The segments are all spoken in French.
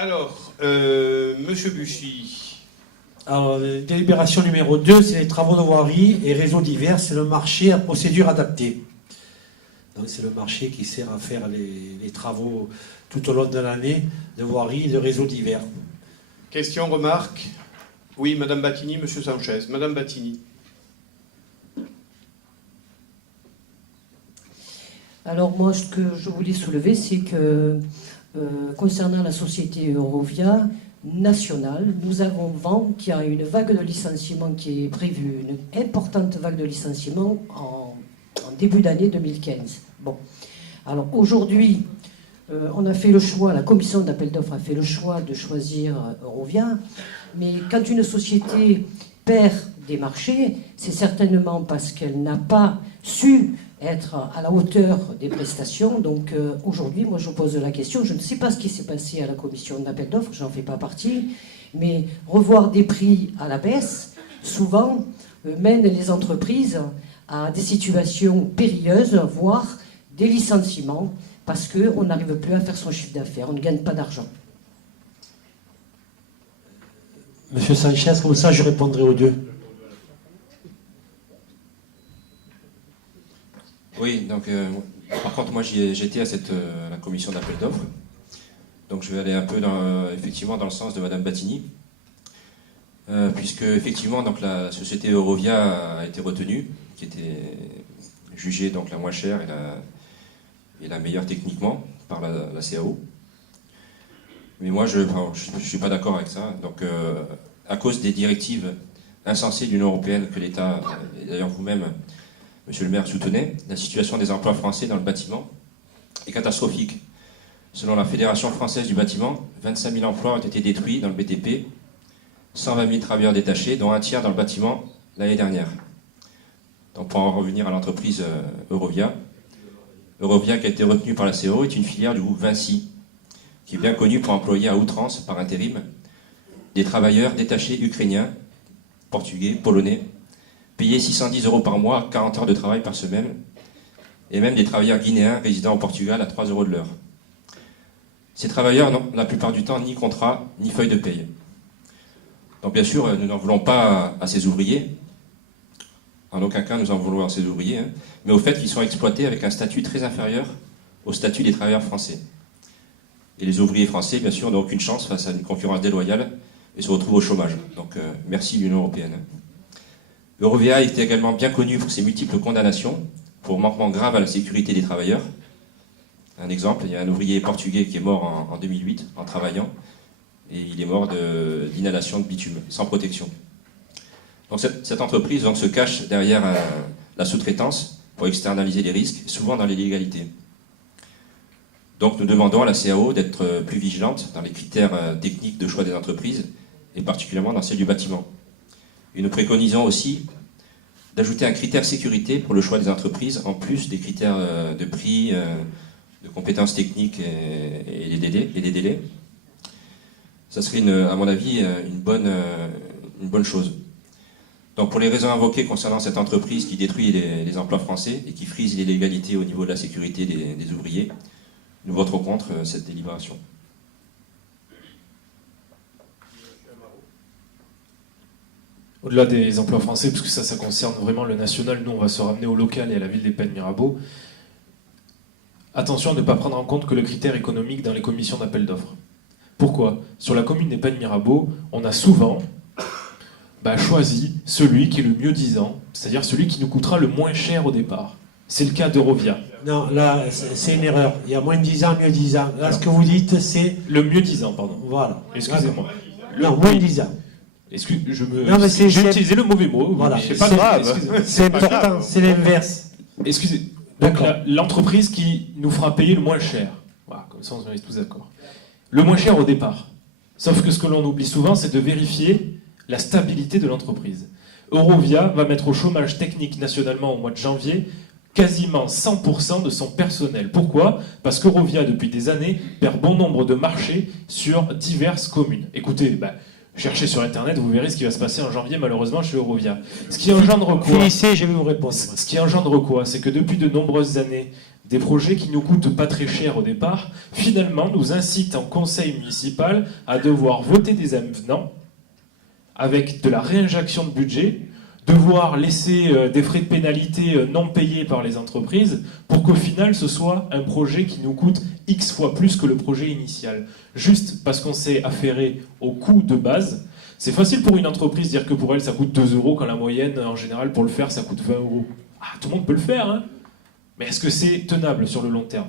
Alors, Monsieur Buchy. Alors, délibération numéro 2, c'est les travaux de voirie et réseaux divers, c'est le marché à procédure adaptée. Donc c'est le marché qui sert à faire les travaux tout au long de l'année de voirie et de réseaux divers. Question, remarque? Oui, Madame Battini, Monsieur Sanchez. Madame Battini. Alors moi, ce que je voulais soulever, c'est que concernant la société Eurovia nationale, nous avons vent qu'il y a une vague de licenciements qui est prévue, une importante vague de licenciements en début d'année 2015. Bon, alors aujourd'hui, on a fait le choix, la commission d'appel d'offres a fait le choix de choisir Eurovia, mais quand une société perd des marchés, c'est certainement parce qu'elle n'a pas su être à la hauteur des prestations. Donc aujourd'hui, moi je vous pose la question, je ne sais pas ce qui s'est passé à la commission d'appel d'offres, j'en fais pas partie, mais revoir des prix à la baisse, souvent, mène les entreprises à des situations périlleuses, voire des licenciements, parce qu'on n'arrive plus à faire son chiffre d'affaires, on ne gagne pas d'argent. Monsieur Sanchez, comme ça je répondrai aux deux. Oui, donc par contre moi j'étais à la commission d'appel d'offres, donc je vais aller un peu effectivement dans le sens de Madame Battini, puisque effectivement donc la société Eurovia a été retenue, qui était jugée donc la moins chère et la meilleure techniquement par la CAO. Mais moi je suis pas d'accord avec ça. Donc à cause des directives insensées de l'Union européenne que l'État, et d'ailleurs vous-même, Monsieur le maire, soutenait, la situation des emplois français dans le bâtiment est catastrophique. Selon la Fédération française du bâtiment, 25 000 emplois ont été détruits dans le BTP, 120 000 travailleurs détachés, dont un tiers dans le bâtiment l'année dernière. Donc pour en revenir à l'entreprise Eurovia, Eurovia qui a été retenue par la CAO est une filière du groupe Vinci, qui est bien connue pour employer à outrance, par intérim, des travailleurs détachés ukrainiens, portugais, polonais, payés 610 € par mois, 40 heures de travail par semaine, et même des travailleurs guinéens résidant au Portugal à 3 € de l'heure. Ces travailleurs n'ont la plupart du temps ni contrat, ni feuille de paye. Donc bien sûr, nous n'en voulons pas à ces ouvriers, en aucun cas nous en voulons à ces ouvriers, mais au fait qu'ils sont exploités avec un statut très inférieur au statut des travailleurs français. Et les ouvriers français, bien sûr, n'ont aucune chance face à une concurrence déloyale et se retrouvent au chômage. Donc merci l'Union européenne. Eurovia était également bien connu pour ses multiples condamnations pour manquement grave à la sécurité des travailleurs. Un exemple, il y a un ouvrier portugais qui est mort en 2008 en travaillant, et il est mort d'inhalation de bitume, sans protection. Donc cette entreprise donc, se cache derrière la sous-traitance pour externaliser les risques, souvent dans l'illégalité. Donc nous demandons à la CAO d'être plus vigilante dans les critères techniques de choix des entreprises, et particulièrement dans celle du bâtiment. Et nous préconisons aussi d'ajouter un critère sécurité pour le choix des entreprises, en plus des critères de prix, de compétences techniques et des délais. Ça serait, à mon avis, une bonne chose. Donc pour les raisons invoquées concernant cette entreprise qui détruit les emplois français et qui frise l'illégalité au niveau de la sécurité des ouvriers, nous voterons contre cette délibération. Au-delà des emplois français, parce que ça concerne vraiment le national, nous on va se ramener au local et à la ville des Pennes-Mirabeau. Attention à ne pas prendre en compte que le critère économique dans les commissions d'appel d'offres. Pourquoi ? Sur la commune des Pennes-Mirabeau, on a souvent choisi celui qui est le mieux disant, c'est-à-dire celui qui nous coûtera le moins cher au départ. C'est le cas d'Eurovia. Non, là, c'est une erreur. Il y a moins de 10 ans, mieux 10 ans. Là, ce que vous dites, c'est... Le mieux disant, pardon. Voilà. Excusez-moi. Non, moins de 10 ans. J'ai utilisé le mauvais mot. Voilà. C'est pas grave. C'est important, c'est l'inverse. Excusez. Donc l'entreprise qui nous fera payer le moins cher. Voilà, comme ça on se met tous d'accord. Le moins cher au départ. Sauf que ce que l'on oublie souvent, c'est de vérifier la stabilité de l'entreprise. Eurovia va mettre au chômage technique nationalement au mois de janvier quasiment 100% de son personnel. Pourquoi ? Parce qu'Eurovia, depuis des années, perd bon nombre de marchés sur diverses communes. Écoutez, cherchez sur Internet, vous verrez ce qui va se passer en janvier, malheureusement, chez Eurovia. Ce qui engendre quoi ? Finissez, je vais vous répondre. Ce qui engendre quoi ? C'est que depuis de nombreuses années, des projets qui nous coûtent pas très cher au départ, finalement nous incitent en conseil municipal à devoir voter des avenants avec de la réinjection de budget, devoir laisser des frais de pénalité non payés par les entreprises pour qu'au final ce soit un projet qui nous coûte X fois plus que le projet initial. Juste parce qu'on s'est affairé au coût de base. C'est facile pour une entreprise de dire que pour elle ça coûte 2 euros quand la moyenne en général pour le faire ça coûte 20 euros. Ah, tout le monde peut le faire, hein. Mais est-ce que c'est tenable sur le long terme?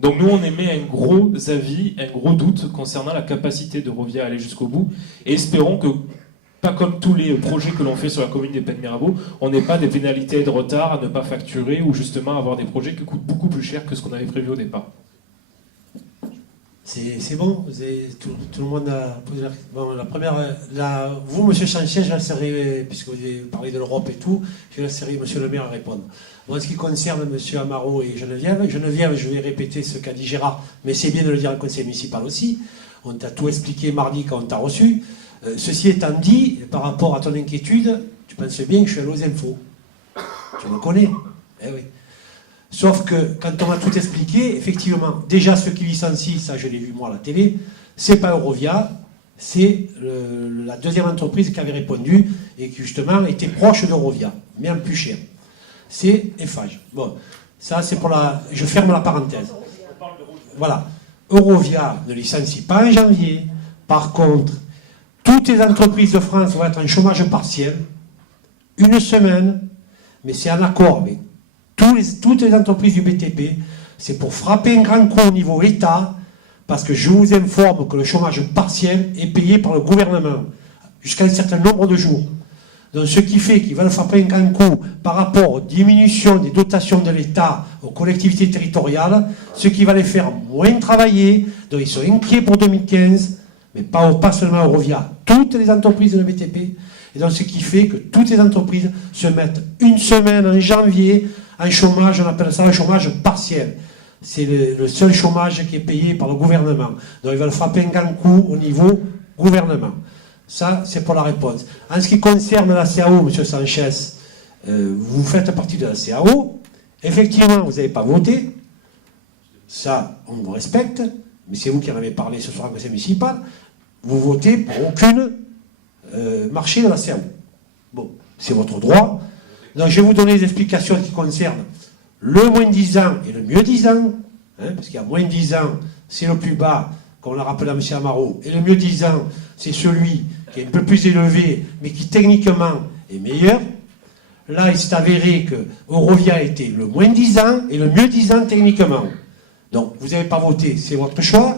Donc nous on émet un gros avis, un gros doute concernant la capacité d'Eurovia à aller jusqu'au bout et espérons que pas comme tous les projets que l'on fait sur la commune des Pennes-Mirabeau, on n'ait pas des pénalités de retard à ne pas facturer ou justement avoir des projets qui coûtent beaucoup plus cher que ce qu'on avait prévu au départ. C'est bon, tout le monde a posé la première. Vous, monsieur Sanchez, je laisserai, puisque vous avez parlé de l'Europe et tout, je laisserai monsieur le maire répondre. Moi, en ce qui concerne monsieur Amaro et Geneviève, je vais répéter ce qu'a dit Gérard, mais c'est bien de le dire au conseil municipal aussi. On t'a tout expliqué mardi quand on t'a reçu. Ceci étant dit, par rapport à ton inquiétude, tu penses bien que je suis allé aux infos. Tu me connais. Eh oui. Sauf que, quand on m'a tout expliqué, effectivement, déjà ceux qui licencient, ça je l'ai vu moi à la télé, c'est pas Eurovia, c'est la deuxième entreprise qui avait répondu et qui justement était proche d'Eurovia, mais en plus cher. C'est Eiffage. Bon, ça c'est pour la... Je ferme la parenthèse. Voilà. Eurovia ne licencie pas en janvier. Par contre, toutes les entreprises de France vont être en chômage partiel, une semaine, mais c'est en accord avec toutes les entreprises du BTP. C'est pour frapper un grand coup au niveau État, parce que je vous informe que le chômage partiel est payé par le gouvernement jusqu'à un certain nombre de jours. Donc ce qui fait qu'ils veulent frapper un grand coup par rapport aux diminutions des dotations de l'État aux collectivités territoriales, ce qui va les faire moins travailler. Donc ils sont inquiets pour 2015, mais pas seulement Eurovia, toutes les entreprises de la BTP. Et donc ce qui fait que toutes les entreprises se mettent une semaine en janvier en chômage, on appelle ça le chômage partiel. C'est le seul chômage qui est payé par le gouvernement. Donc ils veulent frapper un grand coup au niveau gouvernement. Ça, c'est pour la réponse. En ce qui concerne la CAO, M. Sanchez, vous faites partie de la CAO. Effectivement, vous n'avez pas voté. Ça, on vous respecte. Mais c'est vous qui en avez parlé ce soir au conseil municipal. Vous votez pour aucune marché de la CAO. Bon, c'est votre droit. Donc, je vais vous donner des explications qui concernent le moins 10 ans et le mieux 10 ans. Hein, parce qu'il y a moins 10 ans, c'est le plus bas, comme l'a rappelé à M. Amaro. Et le mieux 10 ans, c'est celui qui est un peu plus élevé, mais qui techniquement est meilleur. Là, il s'est avéré que Eurovia était le moins 10 ans et le mieux 10 ans techniquement. Donc, vous n'avez pas voté, c'est votre choix.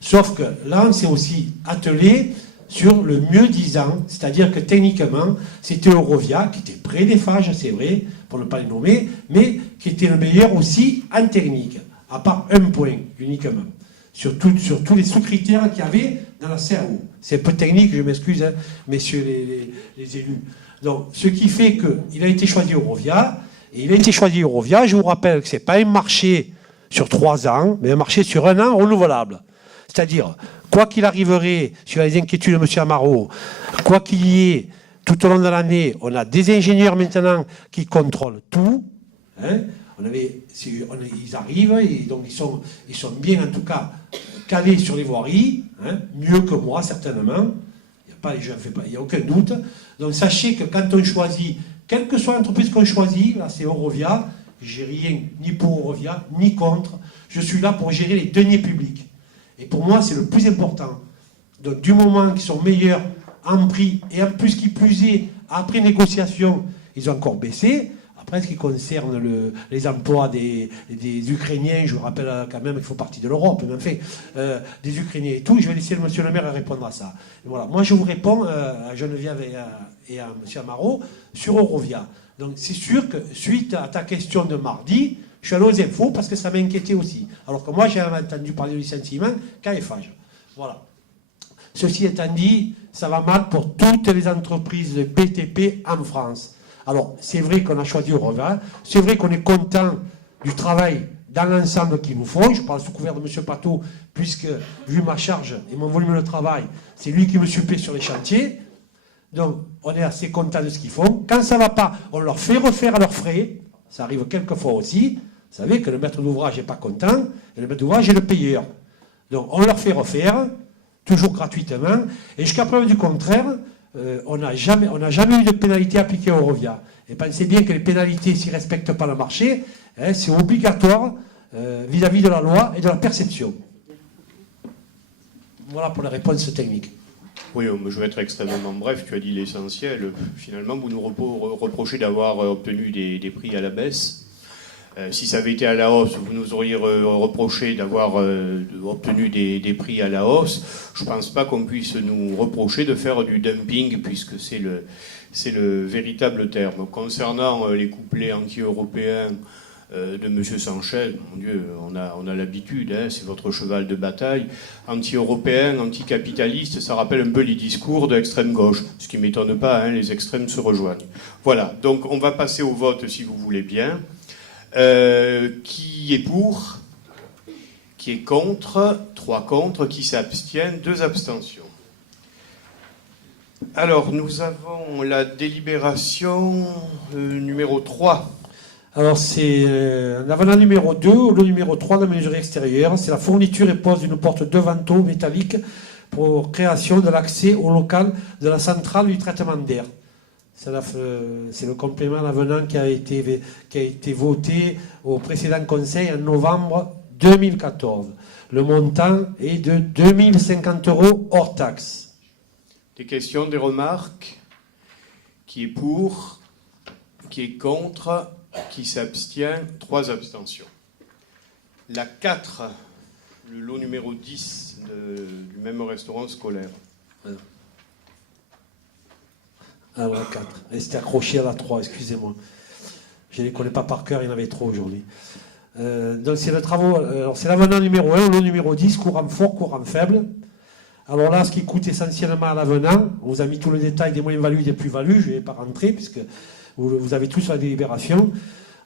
Sauf que là, on s'est aussi attelé sur le mieux 10 ans, c'est-à-dire que techniquement, c'était Eurovia qui était près d'Eiffage, c'est vrai, pour ne pas les nommer, mais qui était le meilleur aussi en technique, à part un point uniquement, sur tous les sous-critères qu'il y avait dans la CAO. C'est un peu technique, je m'excuse, hein, messieurs les élus. Donc, ce qui fait qu'il a été choisi Eurovia, et il a été choisi Eurovia, je vous rappelle que ce n'est pas un marché sur 3 ans, mais un marché sur 1 an renouvelable. C'est-à-dire, quoi qu'il arriverait sur les inquiétudes de M. Amaro, quoi qu'il y ait tout au long de l'année, on a des ingénieurs maintenant qui contrôlent tout. Hein. Ils arrivent, et donc ils sont bien en tout cas calés sur les voiries, hein, mieux que moi certainement. Il n'y a aucun doute. Donc sachez que quand on choisit, quelle que soit l'entreprise qu'on choisit, là c'est Eurovia, j'ai rien ni pour Eurovia, ni contre. Je suis là pour gérer les deniers publics. Et pour moi, c'est le plus important. Donc, du moment qu'ils sont meilleurs en prix, et en plus, qui plus est, après négociation, ils ont encore baissé. Après, ce qui concerne les emplois des Ukrainiens, je vous rappelle quand même qu'ils font partie de l'Europe, mais enfin, des Ukrainiens et tout, je vais laisser le monsieur le maire répondre à ça. Et voilà. Moi, je vous réponds à Geneviève et à monsieur Amaro sur Eurovia. Donc, c'est sûr que, suite à ta question de mardi, je suis allé aux infos parce que ça m'inquiétait aussi. Alors que moi, j'avais entendu parler de licenciement qu'à Eiffage. Voilà. Ceci étant dit, ça va mal pour toutes les entreprises de BTP en France. Alors, c'est vrai qu'on a choisi Eurovia. C'est vrai qu'on est content du travail dans l'ensemble qu'ils nous font. Je parle sous couvert de M. Pateau, puisque, vu ma charge et mon volume de travail, c'est lui qui me supplée sur les chantiers. Donc, on est assez content de ce qu'ils font. Quand ça ne va pas, on leur fait refaire à leurs frais. Ça arrive quelquefois aussi. Vous savez que le maître d'ouvrage n'est pas content, et le maître d'ouvrage est le payeur. Donc on leur fait refaire, toujours gratuitement, et jusqu'à preuve du contraire, on n'a jamais eu de pénalité appliquée à Eurovia. Et pensez bien que les pénalités, s'ils ne respectent pas le marché, c'est obligatoire vis-à-vis de la loi et de la perception. Voilà pour les réponses techniques. Oui, je vais être extrêmement bref. Tu as dit l'essentiel. Finalement, vous nous reprochez d'avoir obtenu des prix à la baisse. Si ça avait été à la hausse, vous nous auriez reproché d'avoir obtenu des prix à la hausse. Je ne pense pas qu'on puisse nous reprocher de faire du dumping, puisque c'est le véritable terme. Concernant les couplets anti-européens de M. Sanchez, mon Dieu, on a l'habitude, c'est votre cheval de bataille. Anti-européen, anticapitaliste, ça rappelle un peu les discours de l'extrême gauche, ce qui ne m'étonne pas, les extrêmes se rejoignent. Voilà, donc on va passer au vote si vous voulez bien. Qui est pour? Qui est contre? 3 contre. Qui s'abstient? 2 abstentions. Alors, nous avons la délibération numéro 3. Alors, c'est l'avenant numéro 2 ou le numéro 3 de la menuiserie extérieure. C'est la fourniture et pose d'une porte de vantaux métallique pour création de l'accès au local de la centrale du traitement d'air. C'est le complément à l'avenant qui a été voté au précédent conseil en novembre 2014. Le montant est de 2050 € hors taxe. Des questions, des remarques? Qui est pour? Qui est contre? Qui s'abstient? 3 abstentions. La 4, le lot numéro 10 du même restaurant scolaire. Alors la 4. Et c'était accroché à la 3, excusez-moi. Je ne les connais pas par cœur, il y en avait trop aujourd'hui. Donc c'est le travaux. Alors c'est l'avenant numéro 1, le numéro 10, courant fort, courant faible. Alors là, ce qui coûte essentiellement à l'avenant, on vous a mis tout le détail des moins-values et des plus-values, je ne vais pas rentrer, puisque vous avez tous la délibération.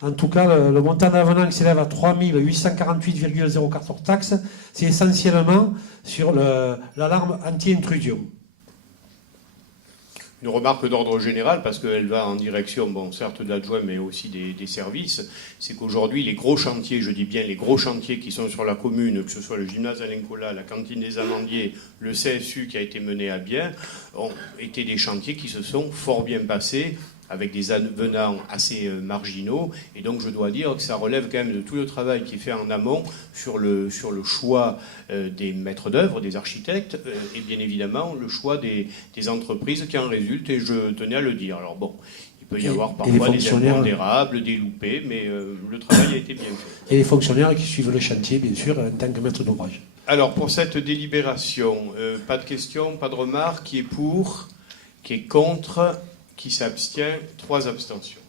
En tout cas, le montant de l'avenant qui s'élève à 3 848,04 hors taxe, c'est essentiellement sur l'alarme anti-intrusion. Une remarque d'ordre général, parce qu'elle va en direction, bon, certes de l'adjoint, mais aussi des services, c'est qu'aujourd'hui, les gros chantiers, je dis bien les gros chantiers qui sont sur la commune, que ce soit le gymnase Alain Colas, la cantine des Amandiers, le CSU qui a été mené à bien, ont été des chantiers qui se sont fort bien passés, avec des avenants assez marginaux, et donc je dois dire que ça relève quand même de tout le travail qui est fait en amont sur le choix des maîtres d'œuvre, des architectes, et bien évidemment le choix des entreprises qui en résultent, et je tenais à le dire. Alors bon, il peut y avoir parfois des impondérables, des loupés, mais le travail a été bien fait. Et les fonctionnaires qui suivent le chantier, bien sûr, en tant que maître d'ouvrage. Alors pour cette délibération, pas de questions, pas de remarques, qui est pour, qui est contre, qui s'abstient, 3 abstentions.